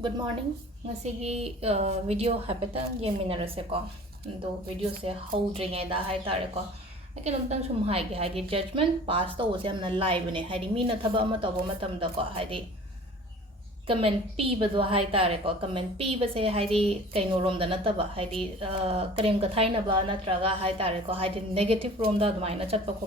Good morning. Ngasigi video habita yeminarase ko. Do video se holdring da hai tare ko. Akin untang sum hai ki hai judgment pass to was amna live ne hai mi na thaba ma to matam da ko hai comment pibado hai tare ko comment piba se hai kaino rom da nataba hai krem ka thaina ba natraga hai tare ko hai negative rom da dumai na chatpa ko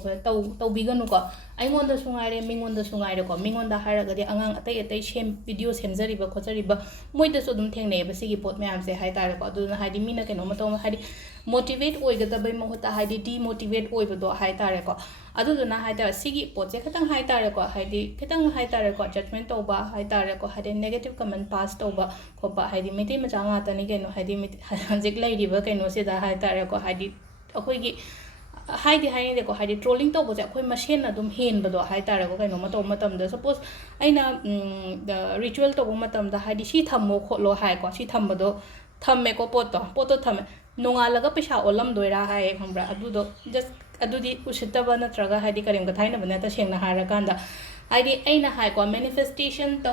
to biganu ko aingon da sungaire mingon da sungaire ko mingon da haraga di angang atai shem video semjari ba khojari ba moi da so dum thengne ba sigi pot me am se hai tare ko adu na hai mina kaino ma to hai motivate oigada bai mohota hai demotivate oibado hai tare ko adu na hai tare sigi pot je khatang hai tare ko hai khatang hai tare ko judgment to ba hai tare ko hai negative comment pass to ba ko ba hai miti ma changa ta ni kaino hai hanjik lai ri ba kaino se da hai tare ko hai akoi gi hai de ko hai trolling to bo ja khoi machine na dum hen ba do hai tare ko kaino ma to matam da suppose aina the ritual to bo matam da hai si thammo kholo hai ko si tham ba do thamme ko pot to thamme nongalaga pesa olam doira hai khambra adu do just adudi usitaba natraga hai karim ka thaina bana ta sengna hara kanda hai aina hai ko manifestation to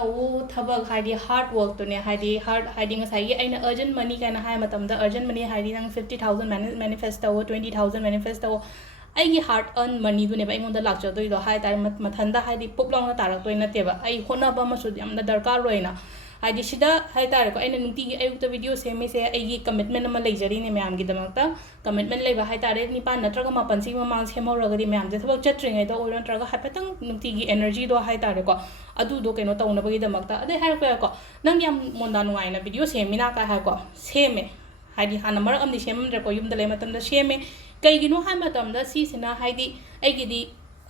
thabak hai hard work to ne hai hard hai ngasai aina urgent money kana hai matam da urgent money hai nang 50000 manifest to 20000 manifest to ai hard earn money du ne ba ingon da lakcha do hai tar mathanda hai puplong na tarak to na te ba ai hona ba ma su yamna darkar roina hai sida hai tare ko aina nunti gi ayuk ta video semi se ai commitment ama leijari ne myam gi damakta commitment leiba hai tare ni pa natraga ma pansi ma mang semo ragadi myam je thobak chatring ai da oiron traga hai patang nunti gi energy do hai tare ko adu do keno tauna ba gi damakta ade hai ko nang yam monda nungai na video semi na ka hai ko seme hai di hana mar amni sem re ko yum da le matam da seme kai gi no hai matam da si sina hai di ai gi di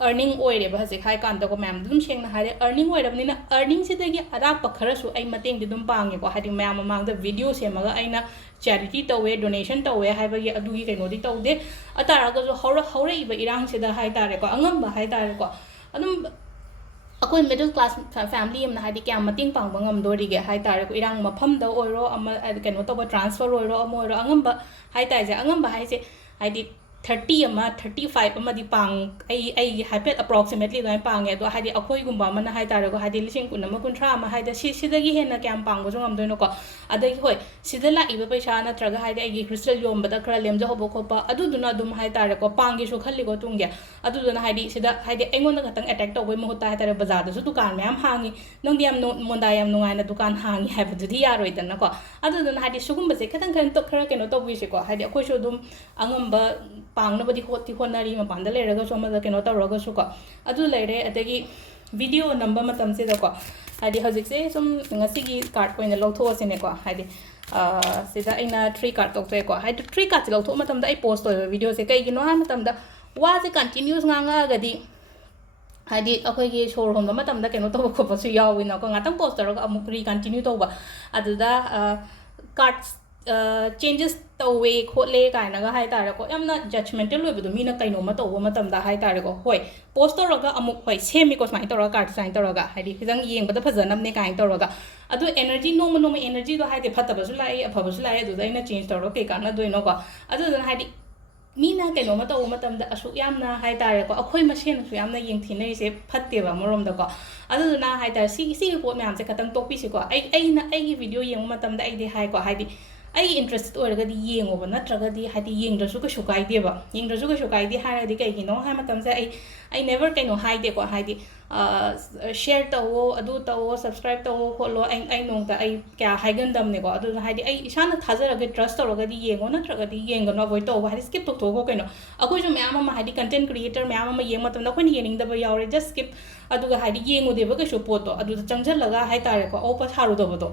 earning oire ba se khai kan da ko mam dum sheng na hare earning oire bani na earning se dagi ara pakhara su ai mateng di dum pang ko hadi mam mang da video se maga aina charity to we donation to we hai ba gi adu gi kaino di to de atara ga jo hora iba irang se da hai tare ko angam ba hai tare ko adum akoi middle class family am na hadi kya mating pang bangam do ri ge hai tare ko irang mafam da oiro ama kaino to ba transfer oiro amo oiro angam ba hai tai je angam ba hai se hai di 30 ama 35 ama di pang ai hypet approximately dai pang e do hadi akhoi gumba mana hai tare ko hadi lising kun ama kun thra ama hai da sidagi hena kyam pang go jongam doino ko adagi hoi sidala iba paisa na traga hai ai gi crystal yom bada khra lem jo hobo khopa adu duna dum hai tare ko pang gi su khalli go tungge adu duna hadi sida hadi engon na katang attack to boi mohota hai tare bazar da su dukan myam hangi nong diam monda yam nungai na dukan hangi hai badu di yaroi dan na ko adu duna hadi sugum base katang kan to khra keno to bui se ko hadi akhoi su dum angam ba pang na badi hoti honari ma panda le raga soma da keno ta raga su ko adu le re adagi video number matam se da ko hadi hajik se sum ngasi gi card ko ina lo tho se ne ko hadi se da ina 3 card tok te ko hadi 3 card lo tho matam da ai post to video se kai gi no ha matam da wa se continuous nga ga di hadi akoi gi shor hom da matam da keno to ko pa su yaw ina ko ngatang post ro amuk ri continue to ba adu da cards changes tawwe khole kaina ga hai tare ko yamna judgmental loibu du mina kaino ma tawo matam da hai tare ko hoi post to roga amuk hoi semi ko smai to roga card sign to roga hai di khizang yeng bada phajanam ne kain to roga adu energy no energy do hai de phata basu lai apha basu lai adu da ina change to ro ke kana do ino ko adu da hai di mina kaino ma tawo matam da asu yamna hai tare ko akhoi masen su yamna yeng thinai se phatte ba morom da ko adu na hai tare si pot me am se katang topi se ko ai na ai gi video yeng matam da ai de hai ko hai di ai interested oiraga di yengo ba natraga di hadi yengdrasu ka shukai de ba yengdrasu ka shukai di hara di kai gino ha matam sa ai never kaino hai de ko hai di share to wo adu to wo subscribe to wo kholo ai nong ta ai kya haigan dam ne ko adu hai di ai isana thajaraga trust to roga di yengo natraga di yengo no avoid to ba hai skip to ko kaino akoi ju myam ma hai di content creator myam ma yeng matam da khoni yening da ba yaure just skip adu ga hai di yengo de ba ka shu poto adu changjal laga hai tare ko opa tharu do ba do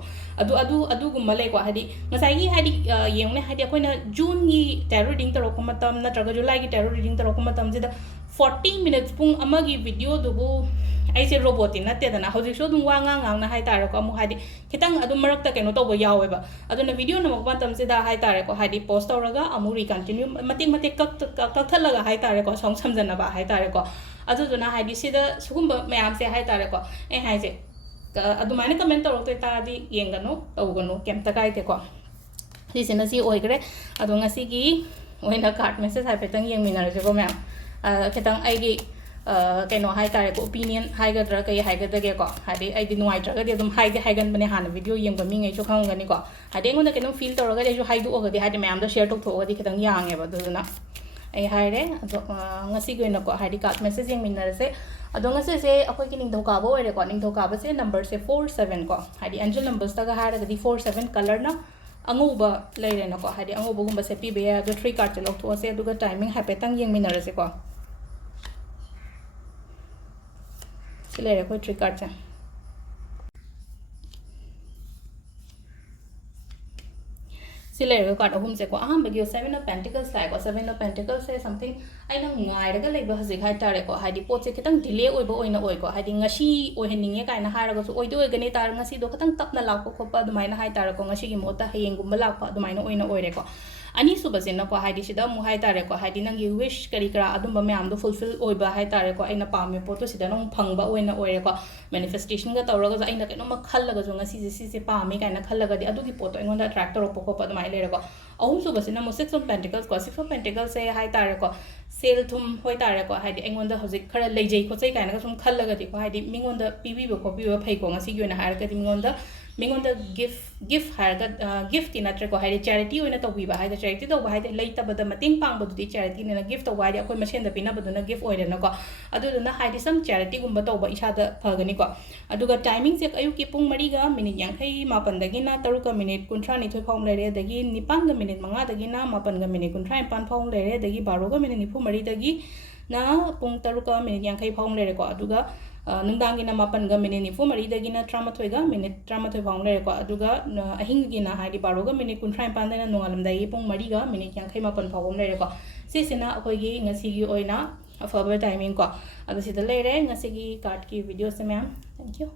adu gumma le ko hai di ngasai gi hai di yeng ne hai di akoi na june gi tarot reading to ko matam natraga july gi tarot reading to ko matam je da 40 minutes pung amagi video do bu ai se robot na te dana hojik so dum wa ngang na hai tare ko amu hai di kitang adu marak ta keno to bo yawe ba adu na video na mok matam se da hai tare ko hai di post to raga amu ri continue matik kak thalaga hai tare ko song samjana ba hai tare ko adu na hai di se da sugum ba mayam se hai tare ko e hai se adu mane comment to ro ta di yengano tawgano kem ta kai te ko si se na si oi gre adu ngasi gi oina card message hai petang yeng minare ko myam ketang ai gi ꯀꯩꯅꯣ ꯍꯥꯏꯇꯥꯔꯦ opinion ꯍꯥꯏꯒꯗ꯭ꯔꯥ ꯀꯩ ꯍꯥꯏꯒꯗꯒꯦꯀꯣ ꯍꯥꯏꯗꯤ ꯑꯩꯗꯤ ꯅꯨꯡꯉꯥꯏꯇ꯭ꯔꯒꯗꯤ ꯑꯗꯨꯝ ꯍꯥꯏꯒꯟꯕꯅꯦ ꯍꯥꯟꯅ video ꯌꯦꯡꯕ ꯃꯤꯉꯩꯁꯨ ꯈꯪꯒꯅꯤꯀꯣ ꯍꯥꯏꯗꯤ ꯑꯩꯉꯣꯟꯗ ꯀꯩꯅꯣꯝ ꯐꯤꯜ ꯇꯧꯔꯒꯗꯤ ꯑꯩꯁꯨ ꯍꯥꯏꯗꯣꯛꯑꯒꯗꯤ ꯍꯥꯏꯗꯤ ꯃꯌꯥꯝꯗ ꯁꯦꯌꯔ ꯇꯧꯊꯣꯛꯑꯒꯗꯤ ꯈꯤꯇꯪ ꯌꯥꯡꯉꯦꯕ ꯑꯗꯨꯗꯨꯅ ꯑꯩ ꯍꯥꯏꯔꯦ ꯑꯗꯣ ꯉꯁꯤꯒꯤ ꯑꯣꯏꯅꯀꯣ ꯍꯥꯏꯗꯤ ꯀꯥꯁ ꯃꯦꯁꯦꯖ ꯌꯦꯡꯃꯤꯟꯅꯔꯁꯦ ꯑꯗꯣ ꯉꯁꯤꯁꯦ ꯑꯩꯈꯣꯏꯒꯤ ꯅꯤꯡꯊꯧꯀꯥꯕ ꯑꯣꯏꯔꯦꯀꯣ ꯅꯤꯡꯊꯧꯀꯥꯕꯁꯦ ꯅꯝꯕꯔꯁꯦ 4 7 ꯀꯣ ꯍꯥꯏꯗꯤ ꯑꯦꯟꯖꯦꯜ ꯅꯝꯕꯔꯁꯇꯒ ꯍꯥꯏꯔꯒꯗꯤ 4 7 ꯀꯂꯔꯅ ꯑꯉꯧꯕ ꯂꯩꯔꯦꯅꯀꯣ ꯍꯥꯏꯗꯤ ꯑꯉꯧꯕꯒꯨꯝꯕ ꯁꯦꯠꯄꯤꯕ ꯌꯥꯏ ꯑꯗꯣ 3 ꯀꯥꯔꯠꯁꯦ ꯂꯧꯊꯣꯛꯑꯁꯦ ꯑꯗꯨꯒ ꯇꯥꯏꯃꯤꯡ ꯍꯥꯏꯐꯦꯠꯇꯪ ꯌꯦꯡꯃꯤꯟꯅꯔꯁꯦꯀꯣ ꯁꯤ ꯂꯩꯔꯦ ꯑꯩꯈꯣꯏ 3 ꯀꯥꯔꯠꯁꯦ ꯁꯤ ꯂꯩꯔꯤꯕ ꯀꯥꯔꯠ ꯑꯍꯨꯝꯁꯦꯀꯣ ꯑꯍꯥꯟꯕꯒꯤ 7 of Pentacles ꯂꯥꯛꯑꯦꯀꯣ 7 of Pentacles say something ꯑꯩꯅ ꯉꯥꯏꯔꯒ ꯂꯩꯕ ꯍꯧꯖꯤꯛ ꯍꯥꯏꯇꯥꯔꯦꯀꯣ ꯍꯥꯏꯗꯤ ꯄꯣꯠꯁꯦ ꯈꯤꯇꯪ ꯗꯤꯂꯦ ꯑꯣꯏꯕ ꯑꯣꯏꯅ ꯑꯣꯏꯀꯣ ꯍꯥꯏꯗꯤ ꯉꯁꯤ ꯑꯣꯏꯍꯟꯅꯤꯡꯉꯦ ꯀꯥꯏꯅ ꯍꯥꯏꯔꯒꯁꯨ ꯑꯣꯏꯗꯤ ꯑꯣꯏꯒꯅꯤ ꯇꯥꯔ ꯉꯁꯤꯗꯣ ꯈꯤꯇꯪ ꯇꯞꯅ ꯂꯥꯛꯄ ꯈꯣꯠꯄ ꯑꯗꯨꯃꯥꯏꯅ ꯍꯥꯏꯇꯥꯔꯦꯀꯣ ꯉꯁꯤꯒꯤ ꯃꯍꯨꯠꯇ ꯍꯌꯦꯡꯒꯨꯝꯕ ꯂꯥꯛꯄ ꯑꯗꯨꯃꯥꯏꯅ ꯑꯣꯏꯔꯦꯀꯣ ꯑꯅꯤꯁꯨꯕꯁꯤꯅꯀꯣ ꯍꯥꯏꯗꯤ ꯁꯤꯗ ꯑꯃꯨꯛ ꯍꯥꯏꯇꯥꯔꯦꯀꯣ ꯍꯥꯏꯗꯤ ꯅꯪꯒꯤ ꯋꯤꯁ ꯀꯔꯤ ꯀꯔꯥ ꯑꯗꯨꯝꯕ ꯃꯌꯥꯝꯗꯣ ꯐꯨꯜꯐꯤꯜ ꯑꯣꯏꯕ ꯍꯥꯏꯇꯥꯔꯦꯀꯣ ꯑꯩꯅ ꯄꯥꯝꯃꯤ ꯄꯣꯠꯇꯣ ꯁꯤꯗ ꯑꯃꯨꯛ ꯐꯪꯕ ꯑꯣꯏꯔꯦꯀꯣ ꯃꯦꯅꯤꯐꯦꯁꯇꯦꯁꯟꯒ ꯇꯧꯔꯒꯁꯨ ꯑꯩꯅ ꯀꯩꯅꯣꯝꯃ ꯈꯜꯂꯒꯁꯨ ꯉꯁꯤꯁꯦ ꯁꯤꯁꯦ ꯄꯥꯝꯃꯤ ꯀꯥꯏꯅ ꯈꯜꯂꯒꯗꯤ ꯑꯗꯨꯒꯤ ꯄꯣꯠꯇꯣ ꯑꯩꯉꯣꯟꯗ ꯑꯦꯇ꯭ꯔꯦꯛ ꯇꯧꯔꯛꯄ ꯈꯣꯠꯄ ꯑꯗꯨꯃꯥꯏꯅ ꯂꯩꯔꯦꯀꯣ ꯑꯍꯨꯝꯁꯨꯕꯁꯤꯅ ꯑꯃꯨꯛ 6 of Pentacles ꯀꯣ 6 of Pentacles ꯁꯦ ꯍꯥꯏꯇꯥꯔꯦꯀꯣ ꯁꯦꯜ ꯊꯨꯝ ꯍꯣꯏꯇꯥꯔꯦꯀꯣ ꯍꯥꯏꯗꯤ ꯑꯩꯉꯣꯟꯗ ꯍꯧꯖꯤꯛ ꯈꯔ ꯂꯩꯖꯩ ꯈꯣꯠꯆꯩ ꯀꯥꯏꯅꯒ ꯁꯨꯝ ꯈꯜꯂꯒꯗꯤꯀꯣ ꯍꯥꯏꯗꯤ ꯃꯤꯉꯣꯟꯗ ꯄꯤꯕꯤꯕ ꯈꯣꯠꯄꯤꯕ ꯐꯩꯀꯣ ꯉꯁꯤꯒꯤ ꯑꯣꯏꯅ ꯍꯥꯏꯔꯒꯗꯤ ꯃꯤꯉꯣꯟꯗ ꯒꯤꯐ ꯍꯥꯏꯔꯒ ꯒꯤꯐꯇꯤ ꯅꯠꯇ꯭ꯔꯦꯀꯣ ꯍꯥꯏꯗꯤ ꯆꯦꯔꯤꯇꯤ ꯑꯣꯏꯅ ꯇꯧꯕꯤꯕ ꯍꯥꯏꯗꯤ ꯆꯦꯔꯤꯇꯤ ꯇꯧꯕ ꯍꯥꯏꯗꯤ ꯂꯩꯇꯕꯗ ꯃꯇꯦꯡ ꯄꯥꯡꯕꯗꯨꯗꯤ ꯆꯦꯔꯤꯇꯤꯅꯤꯅ ꯒꯤꯐ ꯇꯧꯕ ꯍꯥꯏꯗꯤ ꯑꯩꯈꯣꯏ ꯃꯁꯦꯟꯗ ꯄꯤꯅꯕꯗꯨꯅ ꯒꯤꯐ ꯑꯣꯏꯔꯦꯅꯀꯣ ꯑꯗꯨꯗꯨꯅ ꯍꯥꯏꯗꯤ ꯁꯝ ꯆꯦꯔꯤꯇꯤꯒꯨꯝꯕ ꯇꯧꯕ ꯏꯁꯥꯗ ꯐꯒꯅꯤꯀꯣ ꯑꯗꯨꯒ ꯇꯥꯏꯃꯤꯡꯁꯦ ꯑꯌꯨꯛꯀꯤ ꯄꯨꯡ 4:50 ꯇꯔꯨꯛꯀ ꯃꯤꯅꯤꯠ 32 ꯐꯥꯎ ꯂꯩꯔꯦ ꯑꯗꯒꯤ 9ꯒ ꯃꯤꯅꯤꯠ 5 9ꯒ ꯃꯤꯅꯤꯠ 19 ꯐꯥꯎ ꯂꯩꯔꯦ ꯑꯗꯒꯤ 12ꯒ ꯃꯤꯅꯤꯠ 94 ꯄꯨꯡ 7ꯒ ꯃꯤꯅꯤꯠ 50 ꯐꯥꯎ ꯂꯩꯔꯦꯀꯣ ꯑꯗꯨꯒ ꯅꯨꯡꯗꯥꯡꯒꯤꯅ 8ꯒ ꯃꯤꯅꯤꯠ 94 13ꯒ ꯃꯤꯅꯤꯠ 13 ꯐꯥꯎ ꯂꯩꯔꯦꯀꯣ ꯑꯗꯨꯒ ꯑꯍꯤꯡꯒꯤꯅ ꯍꯥꯏꯗꯤ 12ꯒ ꯃꯤꯅꯤꯠ 19 ꯗꯩꯅ ꯅꯣꯡꯉꯥꯜꯂꯝꯗꯥꯏꯒꯤ ꯄꯨꯡ 4ꯒ ꯃꯤꯅꯤꯠ 58 ꯐꯥꯎꯕ ꯂꯩꯔꯦꯀꯣ ꯁꯤꯁꯤꯅ ꯑꯩꯈꯣꯏꯒꯤ ꯉꯁꯤꯒꯤ ꯑꯣꯏꯅ ꯑꯐꯕ ꯇꯥꯏꯃꯤꯡ ꯀꯣ ꯑꯗꯣ ꯁꯤꯗ ꯂꯩꯔꯦ ꯉꯁꯤꯒꯤ ꯀꯥꯔꯠꯀꯤ ꯚꯤꯗꯤꯑꯣꯁꯦ ꯃꯌꯥꯝ ꯊꯦꯡꯛ ꯌꯨ